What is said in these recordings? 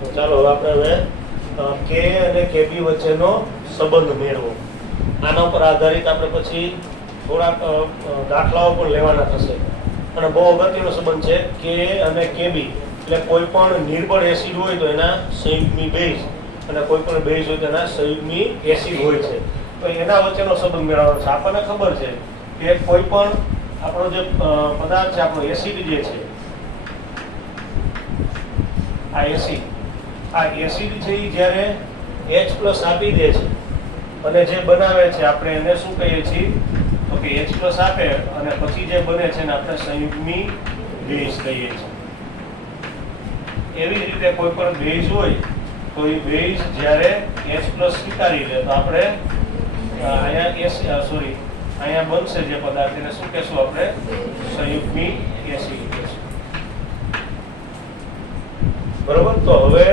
તો ચાલો હવે આપણે કે અને કેબી વચ્ચેનો સંબંધ મેળવો. આના ઉપર આધારિત આપણે પછી થોડાક દાખલાઓ પણ લેવાના થશે. અને બહુ અગત્યનો સંબંધ છે કે અને કેબી, એટલે કોઈ પણ નિર્બળ એસિડ હોય તો એના સંયુગ્મી બેઝ, અને કોઈ પણ બેઝ હોય તો એના સંયુગ્મી એસિડ હોય છે. તો એના વચ્ચેનો સંબંધ મેળવવાનો છે. આપણને ખબર છે કે કોઈ પણ આપણો જે પદાર્થ છે, આપણો એસિડ જે છે, આ એસિડ છે એ જ્યારે H+ આપી દે છે અને જે બનાવે છે આપણે એને શું કહીએ છીએ? તો કે H+ આપે અને પછી જે બને છે ને આપણે સંયુગ્મી બેઝ કહીએ છીએ. એવી જ રીતે કોઈ પણ બેઝ હોય તો એ બેઝ જ્યારે H+ સ્વીકારી લે તો આપણે અહીંયા બનશે જે પદાર્થ એને શું કહેશું? આપણે સંયુગ્મી એસિડ કહેશું. બરોબર. તો હવે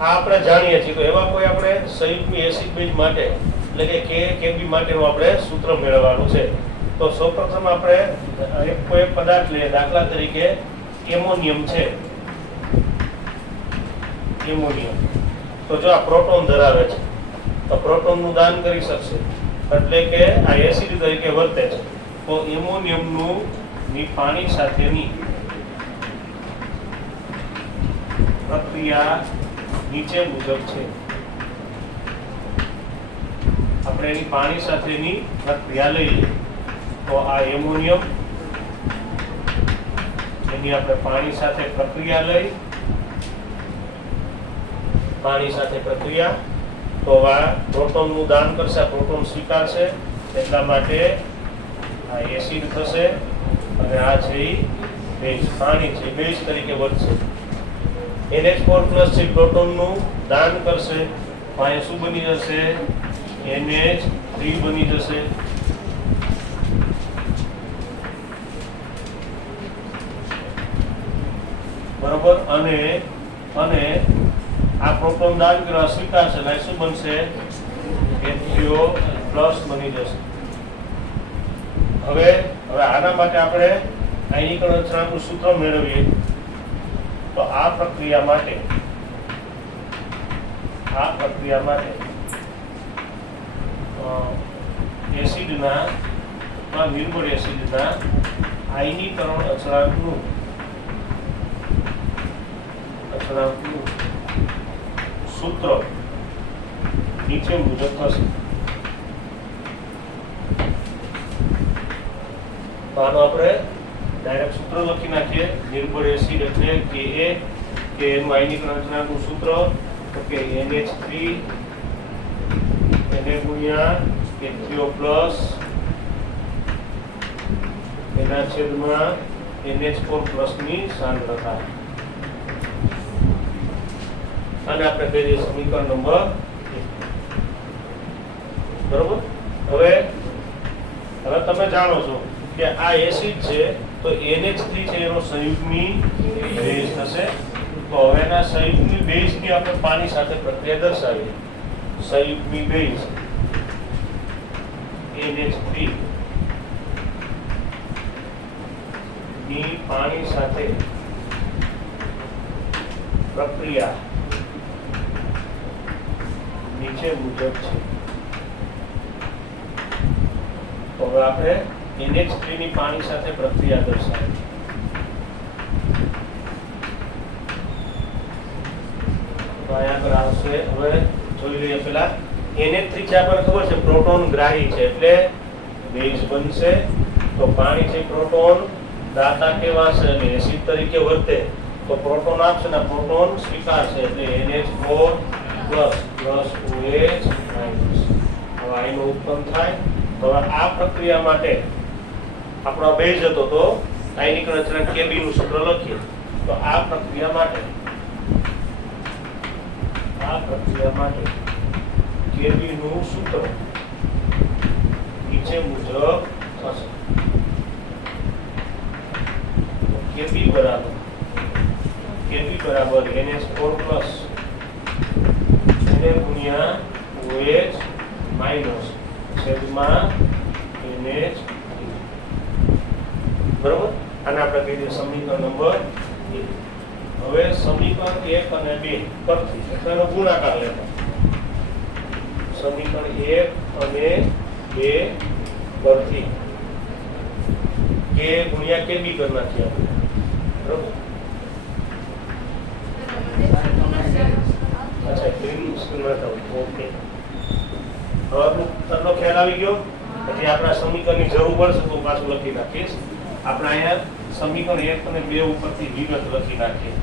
આ આપણે જાણીએ છીએ. તો એવા કોઈ આપણે સંયુગ્મી એસિડ બેઝ માટે એટલે કે કેબી માટેનું આપણે સૂત્ર મેળવવાનું છે. તો સૌપ્રથમ આપણે કોઈ પદાર્થ લઈએ. દાખલા તરીકે એમોનિયમ છે. એમોનિયમ તો જો આ પ્રોટોન ધરાવે છે તો પ્રોટોનનું દાન કરી શકશે, એટલે કે આ એસિડ તરીકે વર્તે છે. તો એમોનિયમનું પાણી સાથેની પ્રક્રિયા નીચે મુજબ છે. આપણે એની પાણી સાથેની પ્રક્રિયા લઈએ તો આ એમોનિયમ, એની આપણે પાણી સાથે પ્રક્રિયા લઈ, પાણી સાથે પ્રક્રિયા તો આ પ્રોટોનનું દાન કરશે, પ્રોટોન સ્વીકારશે, એટલા માટે આ એસિડ થશે અને આ છે એ બેઝ, પાણી છે, બેઝ તરીકે વર્તશે. NH4+ છે પ્રોટોનનું દાન કરશે, અહીંયા શું બની જશે? NH3 બની જશે. બરોબર. અને આ પ્રોટોન દાન કરવા સ્વીકારશે એટલે શું બનશે? HCO+ બની જશે. હવે આના માટે આપણે આયનીકરણ અચળાંકનું સૂત્ર મેળવીએ. તો આ પ્રક્રિયા માટે નિર્બળ એસિડના આયનીકરણ અચળાંકનું સૂત્ર નીચે મુજબ થશે. તો આનો આપણે ડાયરેક્ટ સૂત્ર લખી નાખીએ. નિર્બળ એસિડ એટલે કે એનું આયનીકરણ અચળાંકનું સૂત્ર તો કે NH3 Na ગુણ્યા HCO+ એના છેદમાં NH4+ ની સાંદ્રતા. અને આપણે કહી દઈએ સમીકરણ નંબર 1. બરોબર. હવે તમે જાણો છો કે આ એસિડ છે તો NH3 છે એનો સંયુગ્મી બેઝ થશે. તો હવે એના સંયુગ્મી બેઝની આપણે પાણી સાથે પ્રક્રિયા દર્શાવીએ. સંયુગ્મી બેઝ NH3 ની પાણી સાથે પ્રક્રિયા નીચે મુજબ છે. તો હવે આપણે NH3 ની પાણી સાથે પ્રક્રિયા દર્શાવીએ. તો અહીંયા આગળ આવશે. હવે જોઈ લઈએ પેલા NH3 છે આપણને ખબર છે પ્રોટોન ગ્રાહી છે એટલે બેઝ બનશે. તો પાણી છે પ્રોટોન દાતા કહેવાશે અને એસિડ તરીકે વર્તે તો પ્રોટોન આપશે ને પ્રોટોન સ્વીકારશે એટલે NH4+ OH-. હવે આયનો ઉત્પન્ન થાય. હવે આ પ્રક્રિયા માટે આપણો બેઝ હતો તો આયનીકરણ અચળાંક કેબી નું સૂત્ર લખીએ. તો આ પ્રક્રિયા માટે કેબી નું સૂત્ર નીચે મુજબ થશે. કેબી બરાબર NH4+ Na ગુણ્યા OH- છેદમાં NH. બરોબર. આને આપણે કહી દઈએ સમીકરણ નંબર 1. હવે સમીકરણ સમીકરણ 1 અને 2 પરથી એનો ગુણાકાર લેતા સમીકરણ 1 અને 2 પરથી કે ગુણ્યા કે બી કરી નાખીએ બરોબર અચ્છા ગ્રીન સ્ક્રીન માં થયું ઓકે હવે તમને ખ્યાલ આવી ગયો પછી આપણા સમીકરણની જરૂર પડશે તો પાછું લખી નાખીશ આપણે અહીંયા સમીકરણ 1 અને 2 ઉપરથી વિગત લખી નાખીએ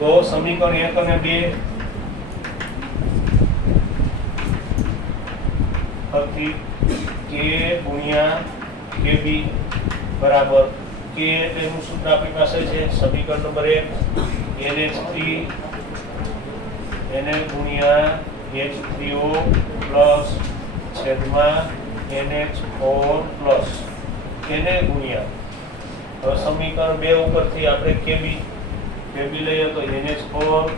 તો સમીકરણ 1 અને 2 પરથી કે ગુણ્યા kb બરાબર કે એનું સૂત્ર આપણી પાસે છે સમીકરણ નંબર 1 NH3 NL ગુણ્યા H3O પ્લસ છેદમાં NH4 પ્લસ એને ગુણ્યા હવે સમીકરણ 2 ઉપરથી આપણે kb લઈએ તો NH4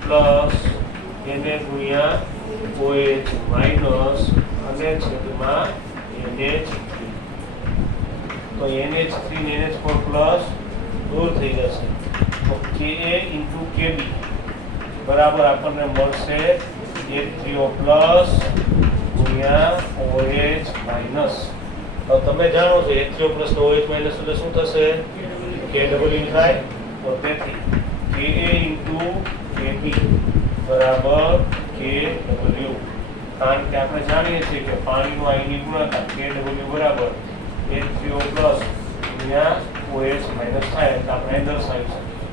પ્લસ Na ગુણ્યા OH માઈનસ અને છેદમાં NH3 તો NH3 ને NH4 પ્લસ દૂર થઈ જશે તો Ka into Kb બરાબર આપણને મળશે H3O પ્લસ ગુણ્યા OH માઈનસ તો તમે જાણો છો H3O પ્લસ નો OH માઈનસ એટલે શું થશે KW થાય તો તેથી Ka into Kb બરાબર KW કારણ કે આપણે જાણીએ છીએ કે પાણીનો આયનિક ગુણાકાર KW બરાબર H3O પ્લસ ગુણ્યા OH માઈનસ થાય એટલે આપણે દર્શાવી શકીએ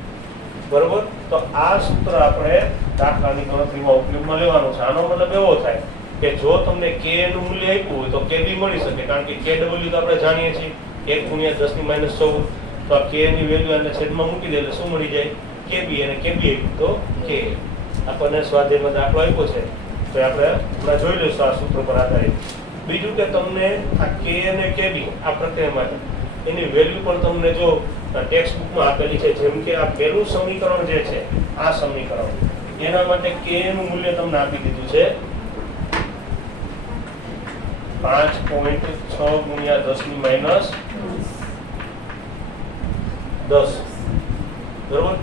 બરોબર તો આ સૂત્ર આપણે દાખલાની ગણતરીમાં ઉપયોગમાં લેવાનું છે આનો મતલબ એવો થાય કે જો તમને K નું મૂલ્ય આપ્યું હોય તો Kb મળી શકે કારણ કે KW તો આપણે જાણીએ છીએ 1 ગુણ્યા 10 ની માઈનસ 14 તો આ K ની વેલ્યુ અને છેદમાં મૂકી દે એટલે શું મળી જાય Kb અને Kb આપ્યું તો K આપણને સ્વાધ્યાયમાં દાખલો આપ્યો છે તો આપણે હમણાં જોઈ લઈશું આ સૂત્ર પર આધારિત બીજું કે તમને આ K અને Kb આ પ્રક્રિયા માટે એની વેલ્યુ પણ તમને જો ટેક્સ્ટ બુકમાં આપેલી છે જેમ કે આ પહેલું સમીકરણ જે છે આ સમીકરણ એના માટે K નું મૂલ્ય તમને આપી દીધું છે 5.6 ગુણ્યા 10 ની માઈનસ 10 બરોબર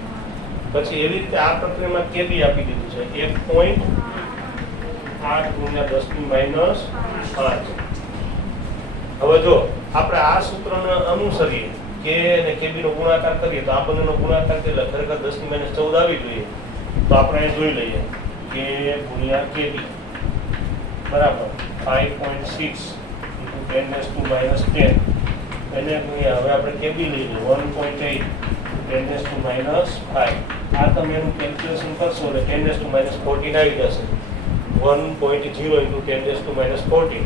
પછી એવી રીતે આ પ્રક્રિયામાં Kb આપી દીધું છે 1.8 ગુણ્યા 10 ની માઈનસ 5 હવે જો આપણે આ સૂત્રને અનુસરીએ K અને Kb નો ગુણાકાર કરીએ તો આ બંનેનો ગુણાકાર એટલે ખરેખર 10 ની માઈનસ 14 આવી જોઈએ તો આપણે અહીં જોઈ લઈએ K ગુણ્યા Kb બરાબર 5.6 into 10 to minus 10 એને ગુણ્યા હવે આપણે Kb લઈ લઈએ 1.8 10 to minus 5 આ તમે એનું કેલ્ક્યુલેશન કરશો એટલે 10 to minus 14 આવી જશે 1.0 into 10 to minus 14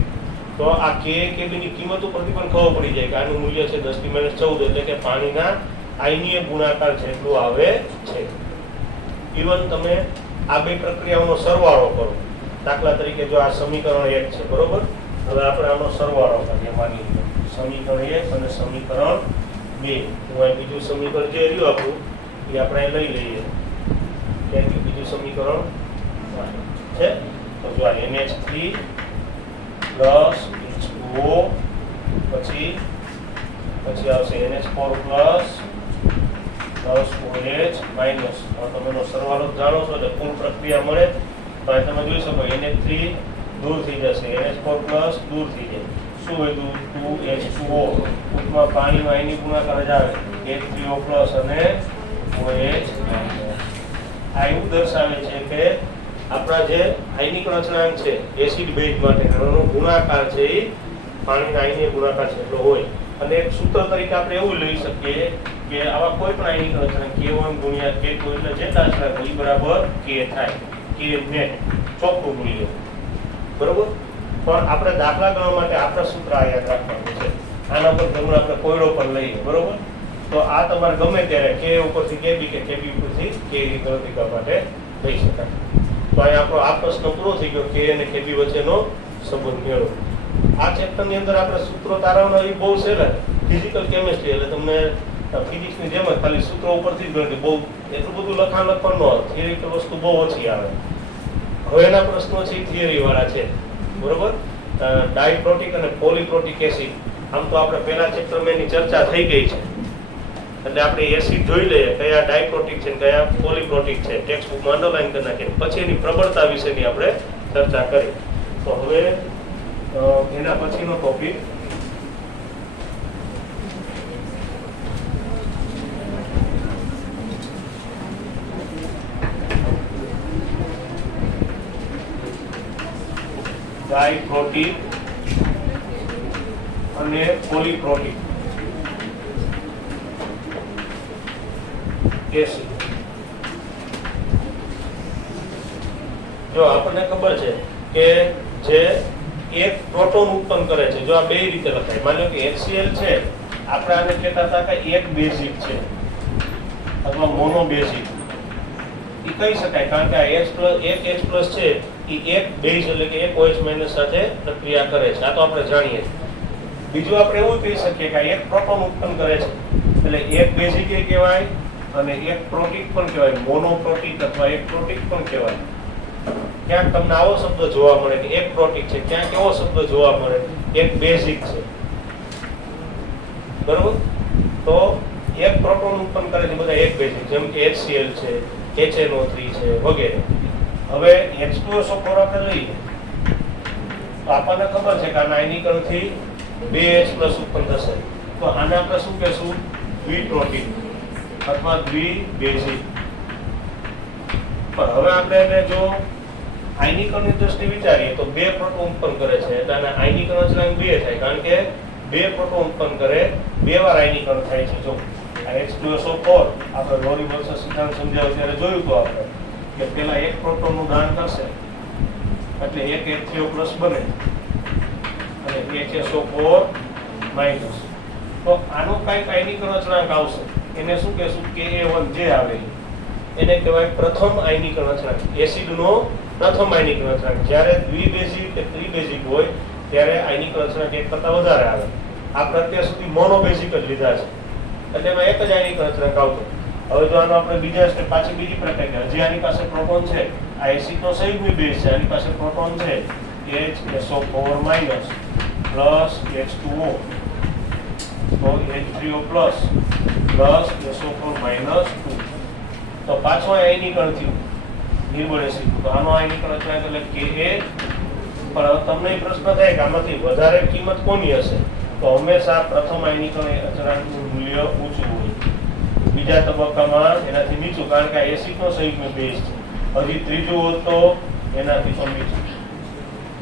તો આ K Kb ની કિંમત ઉપરથી પણ ખબર પડી જાય કે આનું મૂલ્ય છે 10 ની માઈનસ 14 એટલે કે પાણીના આયનીય ગુણાકાર જેટલું આવે છે ઇવન તમે આ બે પ્રક્રિયાઓનો સરવાળો કરો દાખલા તરીકે જો આ સમીકરણ 1 છે બરોબર હવે આપણે આનો સરવાળો કરીએ માની લો સમીકરણ 1 અને સમીકરણ 2 હું આ બીજું સમીકરણ જે રહ્યું આપણું એ આપણે લઈ લઈએ કે બીજું સમીકરણ છે તો જો આ NH3 પ્લસ H2O પછી આવશે NH4 પ્લસ OH માઈનસ તમે એનો સરવાળો જાણો છો એટલે કુલ પ્રક્રિયા મળે તો અહીં તમે જોઈ શકો NH3 દૂર થઈ જશે NH4 પ્લસ દૂર થઈ જાય શું વધ્યું 2H2O ટૂંકમાં પાણીનો આયનિક ગુણાકાર જ આવે H3O પ્લસ અને OH આ એવું દર્શાવે છે કે આપણા જે આયનિક રચનાંક છે એસિડ બેઝ માટે એનો ગુણાકાર છે એ પાણીના આયનિક ગુણાકાર છે એટલો હોય અને એક સૂત્ર તરીકે આપણે એવું લઈ શકીએ કે આવા કોઈ પણ આયનિક રચનાંક K1 ગુણ્યા K2 એટલે જેટલા અચળાંક હોય બરાબર K થાય K નેટ ચોખ્ખું મૂલ્ય બરોબર પણ આપણે દાખલા ગણવા માટે આપણા સૂત્ર આ યાદ રાખવાનું છે આના પર ગણવા આપણે કોયડો પણ લઈએ બરોબર તો આ તમારે ગમે ત્યારે K ઉપરથી Kb કે Kb ઉપરથી K ની ગણતરી કરવા માટે લઈ શકાય તો અહીં આપણો આ પ્રશ્ન પૂરો થઈ ગયો K અને Kb વચ્ચેનો સંબંધ મેળવો આ ચેપ્ટરની અંદર આપણે સૂત્રો તારવવાના એ બહુ સહેલા ફિઝિકલ કેમિસ્ટ્રી એટલે તમને ફિઝિક્સની જેમ જ ખાલી સૂત્રો ઉપરથી જ ગણતરી બહુ એટલું બધું લખાણ લખવાનું હોય થિયરિકલ વસ્તુ બહુ ઓછી આવે હવે એના પ્રશ્નો છે એ થિયરી વાળા છે બરોબર ડાયપ્રોટિક અને પોલીપ્રોટિક એસિડ આમ તો આપણે પહેલા ચેપ્ટરમાં એની ચર્ચા થઈ ગઈ છે એટલે આપણે એસિડ જોઈ લઈએ કયા ડાયપ્રોટિક છે કયા પોલીપ્રોટિક છે, ટેક્સ્ટ બુકમાં અંડરલાઈન કરી નાખીએ, પછી એની પ્રબળતા વિશેની આપણે ચર્ચા કરી. તો હવે એના પછીનો ટોપિક ડાયપ્રોટિક અને પોલીપ્રોટિક એસિડ. જો આપણને ખબર છે કે જે એક પ્રોટોન ઉત્પન્ન કરે છે, જો આ બે રીતે લખાય, માની લો કે HCl છે, આપણે આને કહેતા હતા કે એક બેઝિક છે અથવા મોનો બેઝિક, એ કહી શકાય કારણ કે આ એક H+ છે એ એક બેઝ એટલે કે એક OH- સાથે પ્રક્રિયા કરે છે. આ તો આપણે જાણીએ. બીજું આપણે એવું કહી શકીએ કે એક પ્રોટોન ઉત્પન્ન કરે છે એટલે એક બેઝિક એ કહેવાય અને એક પ્રોટીક પણ કહેવાય, મોનોપ્રોટીક અથવા એક પ્રોટીક પણ કહેવાય. ક્યાંક તમને આવો શબ્દ જોવા મળે કે એક પ્રોટીક છે, ક્યાંક એવો શબ્દ જોવા મળે એક બેઝિક છે. બરોબર? તો એક પ્રોટોન ઉત્પન્ન કરે છે બધા એક બેઝિક, જેમ કે HCl છે, HNO3 છે વગેરે. હવે H2SO4 આપણે લઈએ તો આપણને ખબર છે કે આના આયનીકરણથી 2H+ ઉત્પન્ન થશે. તો આને આપણે શું કહેશું? દ્વિપ્રોટીક અથવા દ્વિબેઝિક. પણ હવે આપણે એને જો આયનીકરણની દ્રષ્ટિએ વિચારીએ તો બે પ્રોટોન ઉત્પન્ન કરે છે એટલે આના આયનીકરણ અચળાંક 2 થાય, કારણ કે બે પ્રોટોન ઉત્પન્ન કરે, બે વાર આયનીકરણ થાય છે. જો આ H2SO4 આપણે લોરી-બોલ્સર સિદ્ધાંત સમજાવ્યો ત્યારે જોયું તો આપણે કે પેલા એક પ્રોટોનનું દાન કરશે એટલે એક H3O+ બને અને એક HSO4-. તો આનો કઈક આયનીકરણ અચળાંક આવશે, એને શું કહેશું? Ka1 જે આવે એને કહેવાય પ્રથમ આયનીકરણ અચળાંક, એસિડનો પ્રથમ આયનીકરણ અચળાંક. જ્યારે દ્વિબેઝિક કે ત્રિબેઝિક હોય ત્યારે આયનીકરણ અચળાંક એક કરતા વધારે આવે. આપણે અત્યાર સુધી મોનોબેઝિક જ લીધા છે એટલે એમાં એક જ આયનીકરણ અચળાંક આવતો. હવે જો આનો આપણે બીજા સ્ટેપ પાછી બીજી પ્રક્રિયા, જે આની પાસે પ્રોટોન છે, આ એસિડનો સંયુગ્મી બેઝ છે, આની પાસે પ્રોટોન છે HSO4- પ્લસ H2O, તો H3O પ્લસ SO4-2. તો પાછો આયનીકરણ થયું નિર્બળ એસિડ, તો આનો આયનીકરણ અચળાંક એટલે Ka. પણ હવે તમને એ પ્રશ્ન થાય કે આમાંથી વધારે કિંમત કોની હશે? તો હંમેશા પ્રથમ આયનીકરણ અચળાંકનું મૂલ્ય ઊંચું હોય, બીજા તબક્કામાં એનાથી નીચું, કારણ કે આ એસિડનો સંયુગ્મી બેઝ છે. હજી ત્રીજું હોત તો એનાથી પણ નીચું.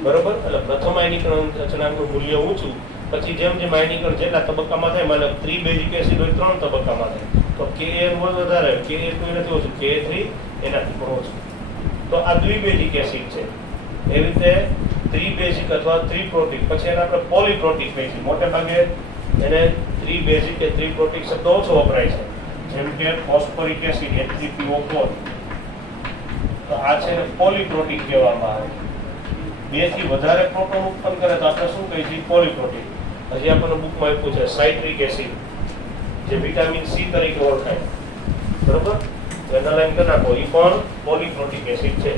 બરોબર? એટલે પ્રથમ આયનીકરણ અચળાંકનું મૂલ્ય ઊંચું, પછી જેમ જેમ આયનીકરણ જેટલા તબક્કામાં થાય, માનો ત્રિબેઝિક એસિડ હોય 3 તબક્કામાં થાય તો Ka1 વધારે, Ka2 એનાથી ઓછું, Ka3 એનાથી પણ ઓછું. તો આ દ્વિબેઝિક એસિડ છે. એવી રીતે ત્રિબેઝિક અથવા ત્રિપ્રોટીક, પછી એને આપણે પોલીપ્રોટીક કહીએ છીએ. મોટે ભાગે એને ત્રિબેઝિક કે ત્રિપ્રોટીક શબ્દ ઓછો વપરાય છે, જેમ કે ફોસ્ફરિક એસિડ H3PO4. તો આ છે ને પોલીપ્રોટીક કહેવામાં આવે. 2 થી વધારે પ્રોટોન ઉત્પન્ન કરે તો આપણે શું કહીએ છીએ? પોલીપ્રોટીક. હજી આપણને બુકમાં આપ્યું છે સાઇટ્રિક એસિડ, જે વિટામિન C તરીકે ઓળખાય. બરોબર? એનાલાઈન કરી નાખો, એ પણ પોલીપ્રોટીક એસિડ છે.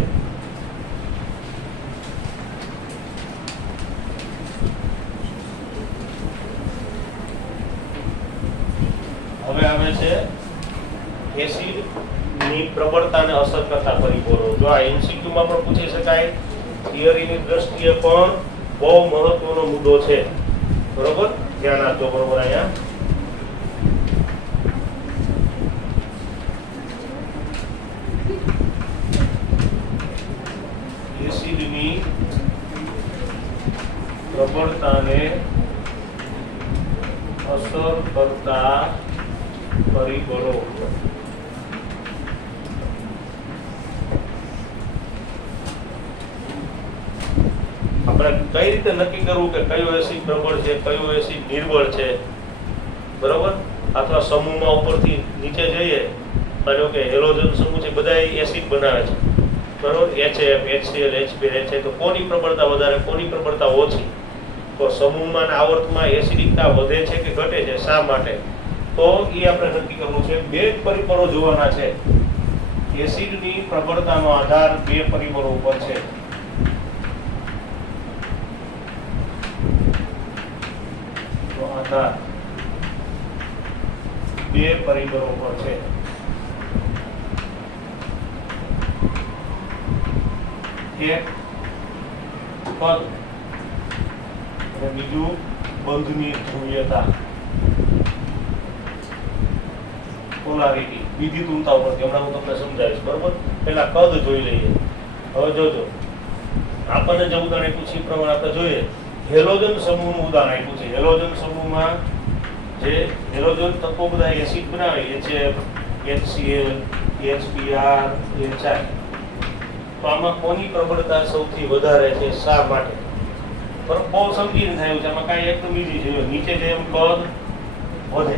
હવે આવે છે એસિડની પ્રબળતાને અસર કરતા પરિબળો. જો આ MCQ માં પણ પૂછી શકાય, થિયરીની દ્રષ્ટિએ પણ બહુ મહત્વનો મુદ્દો છે. બરોબર? ધ્યાન આપજો. બરોબર? અહીંયા એસિડની પ્રબળતાને અસર કરતા પરિબળો. આપણે કઈ રીતે નક્કી કરવું કે કયો એસિડ પ્રબળ છે, કયો એસિડ નિર્બળ છે? બરોબર? અથવા સમૂહમાં ઉપરથી નીચે જઈએ, માનો કે હેલોજન સમૂહ છે, બધા એસિડ બનાવે છે. બરોબર? HF, HCl, HBr, તો કોની પ્રબળતા વધારે, કોની પ્રબળતા ઓછી? તો સમૂહમાં આવર્તમાં એસિડિકતા વધે છે કે ઘટે છે? શા માટે? તો એ આપણે નક્કી કરવું છે. 2 પરિબળો જોવાના છે. એસિડની પ્રબળતાનો આધાર 2 પરિબળો ઉપર છે. તો આધાર બે પરિબળો પર છે. એક પદ અને બીજું બંધની ધ્રુવીયતા, પોલારિટી, વિદ્યુતતા ઉપરથી. હમણાં હું તમને સમજાવીશ, બરોબર? પહેલા કદ જોઈ લઈએ. હવે જોજો, આપણને જે ઉદાહરણ આપ્યું છે એ પ્રમાણે આપણે જોઈએ. હેલોજન સમૂહનું ઉદાહરણ આપ્યું છે. હેલોજન સમૂહમાં જે હેલોજન તત્વો બધા એસિડ બનાવે, HF, HCl, HBr, HI, તો આમાં કોની પ્રબળતા સૌથી વધારે છે? શા માટે? પણ બહુ સમજીને થયું છે, આમાં કાંઈ એકદમ ઈઝી છે. નીચે જેમ કદ વધે.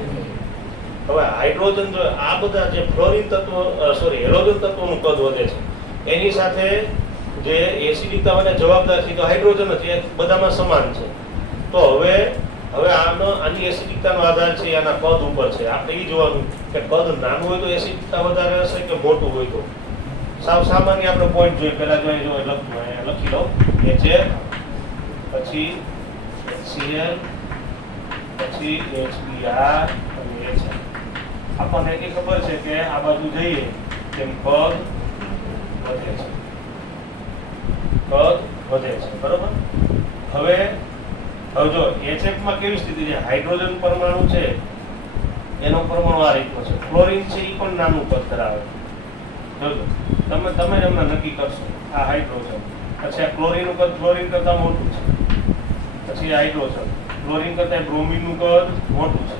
હવે હાઇડ્રોજન જો આ બધા જે ફ્લોરિન તત્વો હેલોજન તત્વોનું કદ વધે છે, એની સાથે જે એસિડિકતા માટે જવાબદાર છે તો હાઇડ્રોજન જ, એ બધામાં સમાન છે. તો હવે આની એસિડિકતાનો આધાર છે આના કદ ઉપર છે. આપણે એ જોવાનું કે કદ નાનું હોય તો એસિડિકતા વધારે હશે કે મોટું હોય તો. સાવ સામાન્ય આપણે પોઈન્ટ જોઈએ. પહેલા જો લખી લો HF, પછી HCl, પછી HBr અને HI. આપણને એ ખબર છે કે આ બાજુ જઈએ તેમ કદ વધે છે, બરોબર? હવે જો HF માં કેવી સ્થિતિ છે? હાઇડ્રોજન પરમાણુ છે, એનો પરમાણુ આ રીતનો છે. ક્લોરીન છે એ પણ નાનું કદ ધરાવે. જોજો તમે એમના નક્કી કરશો. આ હાઇડ્રોજન, પછી આ ક્લોરીનનું કદ ક્લોરીન કરતા મોટું છે. પછી હાઇડ્રોજન, ક્લોરીન કરતા બ્રોમિનનું કદ મોટું છે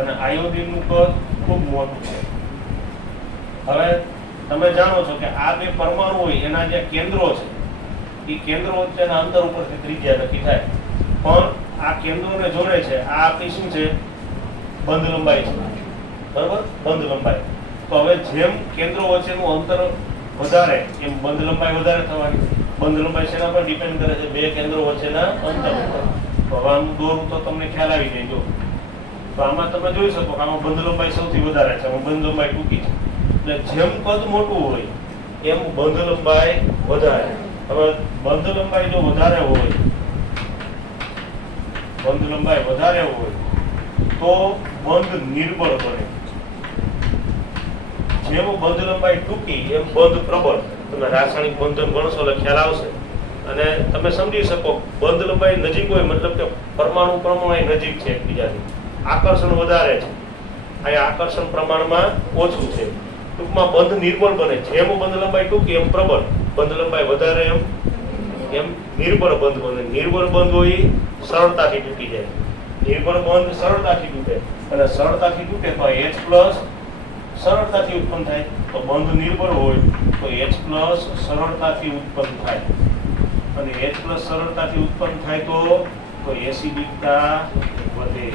અને આયોડિનનું કદ ખૂબ મોટું છે. હવે તમે જાણો છો કે આ બે પરમાણુ હોય એના જે કેન્દ્રો છે, એ કેન્દ્રો વચ્ચેના અંતર ઉપરથી ત્રિજ્યા નક્કી થાય. પણ આ કેન્દ્રોને જોડે છે આ આપણી શું છે? બંધ લંબાઈ છે, બરોબર? બંધ લંબાઈ. તો હવે જેમ કેન્દ્રો વચ્ચેનું અંતર વધારે એમ બંધ લંબાઈ વધારે થવાની. બંધ લંબાઈ શેના પર ડિપેન્ડ કરે છે? બે કેન્દ્રો વચ્ચેના અંતર ઉપર. તો હવે આમ દોરું તો તમને ખ્યાલ આવી જાય. જો તો આમાં તમે જોઈ શકો કે આમાં બંધ લંબાઈ સૌથી વધારે છે, આમાં બંધ લંબાઈ ટૂંકી છે. એટલે જેમ કદ મોટું હોય એમ બંધ લંબાઈ વધારે. હવે બંધ લંબાઈ જો વધારે હોય તો બંધ નિર્બળ બને. જેમ બંધ લંબાઈ ટૂંકી એમ બંધ પ્રબળ. તમે રાસાયણિક બંધન ભણશો એટલે ખ્યાલ આવશે અને તમે સમજી શકો. બંધ લંબાઈ નજીક હોય મતલબ કે પરમાણુ નજીક છે એકબીજાથી, આકર્ષણ વધારે છે. અહીંયા આકર્ષણ પ્રમાણમાં ઓછું છે. ટૂંકમાં બંધ નિર્બળ બને. જેમ બંધ લંબાઈ ટૂંકી એમ પ્રબળ, બંધ લંબાઈ વધારે એમ નિર્બળ બંધ બને. નિર્બળ બંધ હોય સરળતાથી તૂટી જાય. નિર્બળ બંધ સરળતાથી તૂટે અને સરળતાથી તૂટે તો H+ સરળતાથી ઉત્પન્ન થાય. તો બંધ નિર્બળ હોય તો H+ સરળતાથી ઉત્પન્ન થાય અને H+ સરળતાથી ઉત્પન્ન થાય તો એસિડિકતા વધે.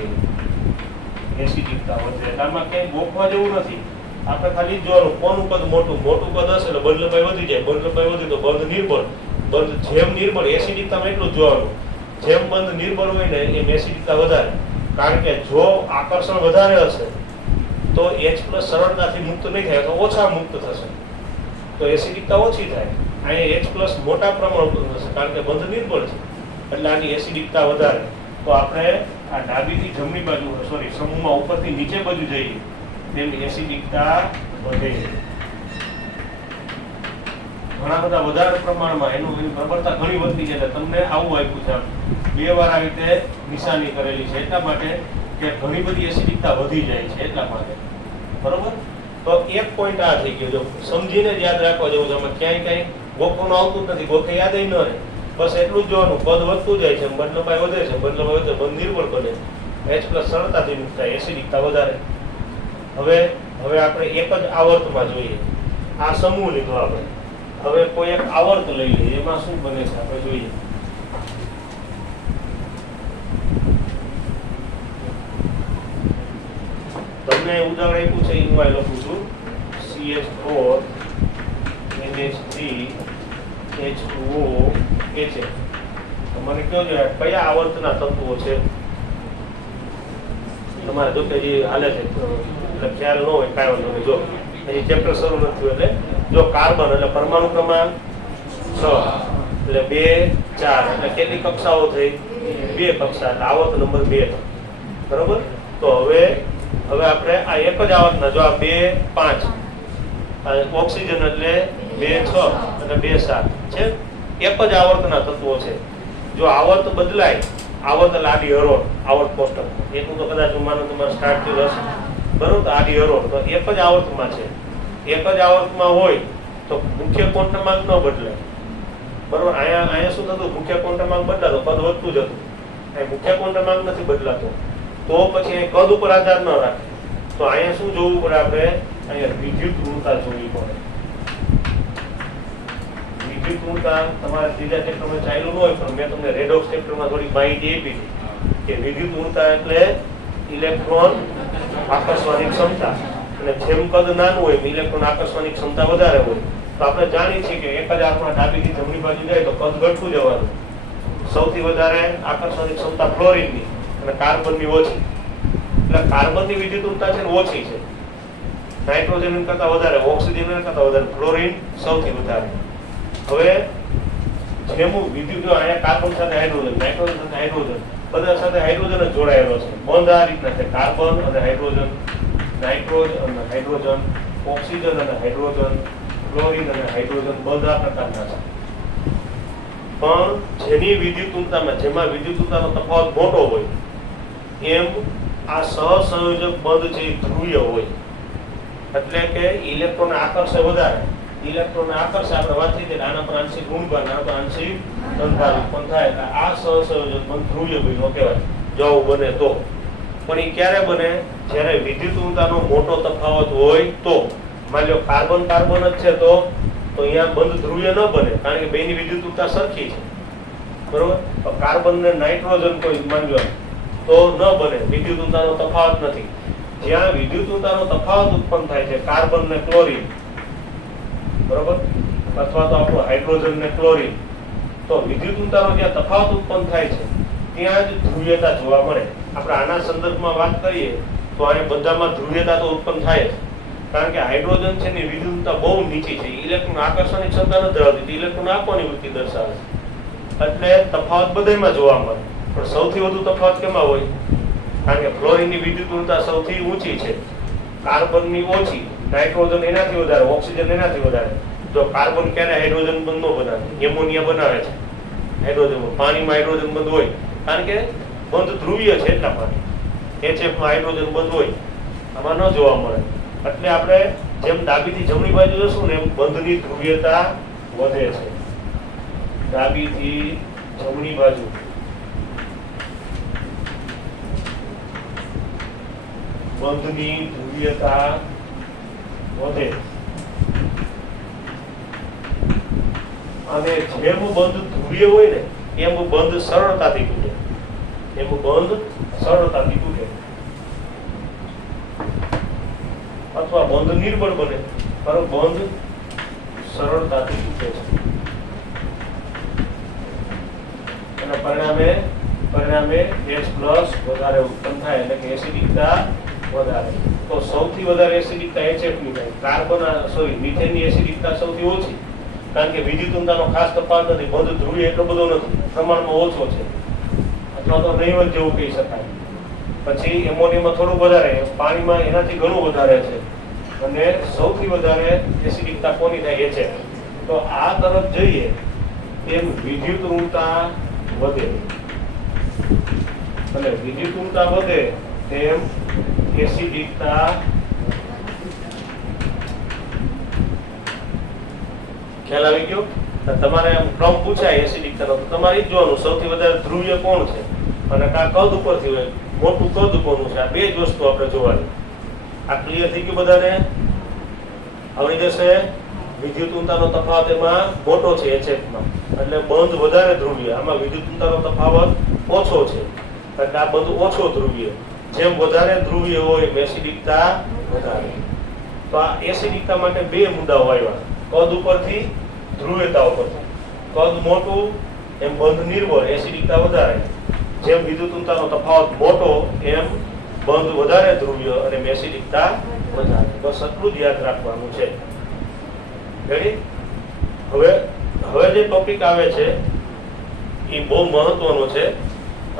આમાં ક્યાંય ગોખવા જેવું નથી. આપણે ખાલી જોવાનું કોનું કદ મોટું કદ હશે એટલે બંધ લંબાઈ વધી જાય. બંધ લંબાઈ વધી તો બંધ નિર્બળ. જેમ નિર્બળ એસિડિકતામાં એટલું જ જોવાનું. જેમ બંધ નિર્બળ હોય ને એમ એસિડિકતા વધારે. કારણ કે જો આકર્ષણ વધારે હશે તો H+ સરળતાથી મુક્ત નહીં થાય, તો ઓછા મુક્ત થશે, તો એસિડિકતા ઓછી થાય. અહીંયા H+ મોટા પ્રમાણમાં થશે કારણ કે બંધ નિર્બળ છે એટલે આની એસિડિકતા વધારે. તો આપણે આ ડાબીથી જમણી બાજુ સમૂહમાં ઉપરથી નીચે બાજુ જઈએ તેમ એસિડિકતા વધે. ઘણા બધા વધારે પ્રમાણમાં એની પ્રબળતા ઘણી વધતી છે. એટલે તમને આવું આપ્યું છે, 2 વાર આવી રીતે નિશાની કરેલી છે એટલા માટે કે ઘણી બધી એસિડિકતા વધી જાય છે એટલા માટે, બરોબર? તો એક પોઈન્ટ આ થઈ ગયો. જો સમજીને જ યાદ રાખવા જેવું છે. આમાં ક્યાંય ગોખવાનું આવતું જ નથી, ગોખે યાદ ન રહે. બસ એટલું જ જોવાનું, પદ વધતું જાય છે, બંધ લંબાઈ વધે છે, બંધ નિર્બળ બને, H+ સરળતાથી મુક્ત થાય, એસિડિકતા વધારે. હવે આપણે એક જ આવર્તમાં જોઈએ. આ સમૂહ લીધો આપણે. હવે કોઈ એક આવર્ત લઈ લઈએ, એમાં શું બને છે આપણે જોઈએ. તમને ઉદાહરણ આપ્યું છે હું અહીં લખું છું CH4 NH3 H2O HF. તો મને કહો છો કયા આવર્તના તત્વો છે? તમારે જો કે જે હાલે છે એટલે ખ્યાલ ન હોય કાંઈ વાંધો નહીં. જો હજી ચેપ્ટર શરૂ નથી થયું. એટલે જો કાર્બન એટલે પરમાણુ ક્રમાંક 6 એટલે 2 4 એટલે કેટલી કક્ષાઓ થઈ? 2 કક્ષા એટલે આવર્ત નંબર 2, બરોબર? તો હવે હવે આપણે આ એક જ આવર્તના, જો આ 2 5 ઓક્સિજન એટલે 2 6 અને 2 7 છે, એક જ આવર્તના તત્વો છે. જો આવર્ત બદલાય, આવર્ત એટલે આડી હરોળ, આવર્ત કોષ્ટક એટલું તો કદાચ હું માનું તમારે સ્ટાર્ટ થયું હશે, બરોબર? તો આડી હરોળ તો એક જ આવર્તમાં છે, એક જ આવર્તમાં હોય તો મુખ્ય ક્વોન્ટમાંક ન બદલાય, બરોબર? અહીંયા શું થતું, મુખ્ય ક્વોન્ટમાંક બદલાતો, કદ વધતું જતું. અહીં મુખ્ય ક્વોન્ટમાંક નથી બદલાતો, તો પછી અહીં કદ ઉપર આધાર ન રાખે. તો અહીંયા શું જોવું પડે આપણે, અહીંયા વિદ્યુત ઋણતા જોવી પડે. વિદ્યુત ઋણતા તમારા ત્રીજા ચેપ્ટરમાં ચાલ્યું ન હોય, પણ મેં તમને રેડોક્સ ચેપ્ટરમાં થોડી માહિતી આપી હતી કે વિદ્યુત ઋણતા એટલે ઇલેક્ટ્રોન આકર્ષવાની ક્ષમતા, અને જેમ કદ નાનું હોય ઇલેક્ટ્રોન આકર્ષવાની ક્ષમતા વધારે હોય. તો આપણે જાણીએ છીએ કે એક જ હાથમાં ડાબીથી જમણી બાજુ જાય તો કદ ઘટતું જવાનું. સૌથી વધારે આકર્ષણની ક્ષમતા ફ્લોરિનની અને કાર્બનની ઓછી. એટલે કાર્બનની વિદ્યુત ઋણતા છે ને ઓછી છે, નાઇટ્રોજન કરતા વધારે, ઓક્સિજન કરતા વધારે, ફ્લોરિન સૌથી વધારે. હવે જેમ વિદ્યુત, અહીંયા કાર્બન સાથે હાઇડ્રોજન, નાઇટ્રોજન સાથે હાઇડ્રોજન, બધા સાથે હાઇડ્રોજન જ જોડાયેલો છે. બંધ આ રીતના છે, કાર્બન અને હાઇડ્રોજન, નાઇટ્રોજન અને હાઇડ્રોજન, ઓક્સિજન અને હાઇડ્રોજન, ફ્લોરિન અને હાઇડ્રોજન, બંધ આ પ્રકારના છે. પણ જેની વિદ્યુત ઋણતામાં, જેમાં વિદ્યુત ઋણતાનો તફાવત મોટો હોય, એમ આ સહસંયોજક બંધ છે એ ધ્રુવીય હોય. એટલે કે ઇલેક્ટ્રોન આકર્ષે વધારે, ઇલેક્ટ્રોન આકર્ષે, આપણે વાત થઈ કે આના પર આંશિક ઋણભાર, આના પર આંશિક ધનભાર ઉત્પન્ન થાય, એટલે આ સહસંયોજક બંધ ધ્રુવીય બન્યો કહેવાય, જો બને તો. પણ એ ક્યારે બને, જ્યારે વિદ્યુત ઋણતાનો મોટો તફાવત હોય તો. માની લો કાર્બન કાર્બન જ છે તો અહીંયા બંધ ધ્રુવીય ન બને, કારણ કે બેની વિદ્યુત ઋણતા સરખી છે, બરોબર? તો કાર્બન ને નાઇટ્રોજન કોઈ માની લો તો ન બને, વિદ્યુત ઋણતાનો તફાવત નથી. જ્યાં વિદ્યુત ઋણતાનો તફાવત ઉત્પન્ન થાય છે, કાર્બન ને ક્લોરીન, બરોબર, અથવા તો આપણો હાઇડ્રોજન ને ક્લોરીન, તો વિદ્યુત ઋણતાનો જ્યાં તફાવત ઉત્પન્ન થાય છે ત્યાં જ ધ્રુવીયતા જોવા મળે. આપણે આના સંદર્ભમાં વાત કરીએ તો અહીંયા બધામાં ધ્રુવીયતા તો ઉત્પન્ન થાય જ, કારણ કે હાઇડ્રોજન છે ને વિદ્યુત ઋણતા બહુ નીચી છે, ઇલેક્ટ્રોન આકર્ષણની ક્ષમતા નથી ધરાવતી, ઇલેક્ટ્રોન આપવાની વૃત્તિ દર્શાવે છે, એટલે તફાવત બધામાં જોવા મળે. પણ સૌથી વધુ તફાવત કેમાં હોય? કારણ કે ફ્લોરિનની વિદ્યુત ઋણતા સૌથી ઊંચી છે, કાર્બનની ઓછી, નાઇટ્રોજન એનાથી વધારે, ઓક્સિજન એનાથી વધારે. જો કાર્બન ક્યારે હાઇડ્રોજન બંધ ન બનાવે, એમોનિયા બનાવે છે હાઇડ્રોજન, પાણીમાં હાઇડ્રોજન બંધ હોય, કારણ કે બંધ ધ્રુવીય છે એટલા માટે. HF માં હાઇડ્રોજન બંધ હોય, આમાં ન જોવા મળે. એટલે આપણે જેમ ડાબીથી જમણી બાજુ જશું ને એમ બંધની ધ્રુવીયતા વધે છે. ડાબીથી જમણી બાજુ બંધની ધ્રુવીયતા વધે, અને જેમ બંધ ધ્રુવીય હોય ને એમ બંધ સરળતાથી તૂટે, એમ બંધ સરળતાથી તૂટે, અથવા બંધ નિર્બળ બને, પરંતુ બંધ સરળતાથી તૂટે છે. એના પરિણામે H+ વધારે ઉત્પન્ન થાય, એટલે કે એસિડિકતા વધારે. તો સૌથી વધારે એસિડિકતા HF ની થાય, મિથેનની એસિડિકતા સૌથી ઓછી, કારણ કે વિદ્યુત ઋણતાનો ખાસ તફાવત નથી, બંધ ધ્રુવીય એટલો બધો નથી, પ્રમાણમાં ઓછો છે, અથવા તો નહીવત જેવું કહી શકાય. પછી એમોનિયામાં થોડું વધારે, પાણીમાં એનાથી ઘણું વધારે છે, અને સૌથી વધારે એસિડિકતા કોની થાય? HF. તો આ તરફ જઈએ તેમ વિદ્યુત ઋણતા વધે, અને વિદ્યુત ઋણતા વધે તેમ એસિડિકતા ખ્યાલ આવી ગયો? તમારે ક્રમ પૂછાય એસિડિકતાનો તો તમારે જ જોવાનું સૌથી વધારે ધ્રુવીય કોણ છે, અને કા કદ ઉપરથી હોય, મોટું કદ કોનું છે, આ બે જ વસ્તુ આપણે જોવાની. આ ક્લિયર થઈ ગયું બધાને? આવડી જશે. વિદ્યુત ઋણતાનો તફાવત એમાં મોટો છે HF માં, એટલે બંધ વધારે ધ્રુવીય, આમાં વિદ્યુત ઋણતાનો તફાવત ઓછો છે, એટલે આ બંધ ઓછો ધ્રુવીય. જેમ વધારે ધ્રુવીય હોય એસિડિકતા વધારે. તો આ એસિડિકતા માટે બે મુદ્દાઓ આવ્યા, કદ ઉપરથી, ધ્રુવીયતા ઉપરથી. કદ મોટું એમ બંધ નિર્બળ, એસિડિકતા વધારે. જેમ વિદ્યુત ઋણતાનો તફાવત મોટો એમ બંધ વધારે ધ્રુવીય અને એસિડિકતા વધારે. બસ એટલું જ યાદ રાખવાનું છે. રેડી? હવે જે ટોપિક આવે છે એ બહુ મહત્વનો છે,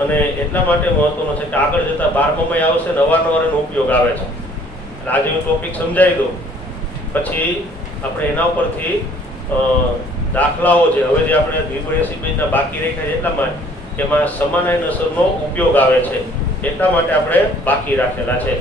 અને એટલા માટે મહત્વનો છે કે આગળ જતા 12માં આવશે ને અવારનવાર એનો ઉપયોગ આવે છે. એટલે આજે હું ટોપિક સમજાવી દઉં, પછી આપણે એના ઉપરથી દાખલાઓ છે હવે જે આપણે દ્વિપક્ષી પેજના બાકી રાખ્યા છે એટલામાં એમાં સમાનાયન અસરનો ઉપયોગ આવે છે એટલા માટે આપણે બાકી રાખેલા છે.